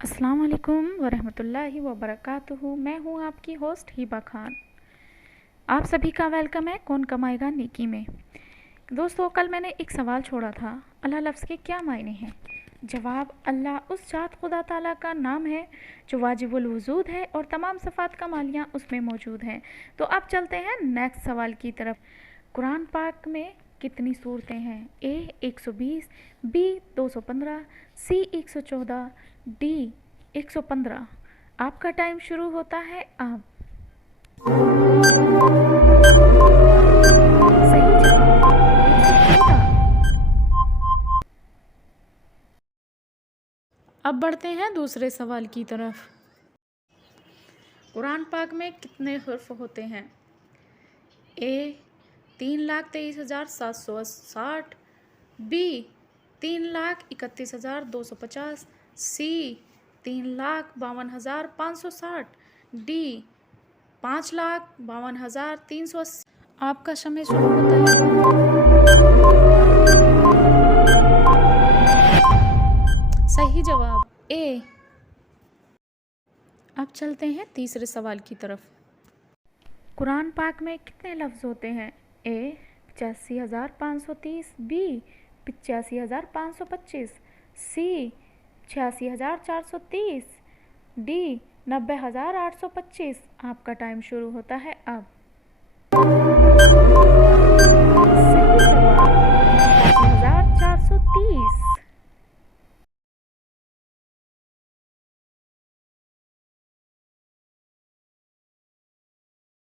अस्सलाम वालेकुम वरहमतुल्लाहि वबरकातुहू। मैं हूँ आपकी होस्ट हिबा खान। आप सभी का वेलकम है कौन कमाएगा नेकी में। दोस्तों, कल मैंने एक सवाल छोड़ा था, अल्लाह लफ्ज़ के क्या मायने हैं। जवाब, अल्लाह उस जात खुदा ताला का नाम है जो वाजिबुल वजूद है और तमाम सिफ़ात कमालियाँ उसमें मौजूद हैं। तो अब चलते हैं नेक्स्ट सवाल की तरफ। कुरान पाक में कितनी सूरतें हैं? ए 120, बी 215, सी 114, डी 115। आपका टाइम शुरू होता है अब। सही जवाब 114। अब बढ़ते हैं दूसरे सवाल की तरफ। कुरान पाक में कितने हर्फ होते हैं? ए 3,23,760, बी 3,31,250, सी 3,52,560, डी 5,52,380। आपका समय शुरू होता है। सही जवाब ए। अब चलते हैं तीसरे सवाल की तरफ। कुरान पाक में कितने लफ्ज़ होते हैं? ए 85,530, बी 85,525, सी 86,430, डी 90,825। आपका टाइम शुरू होता है अब।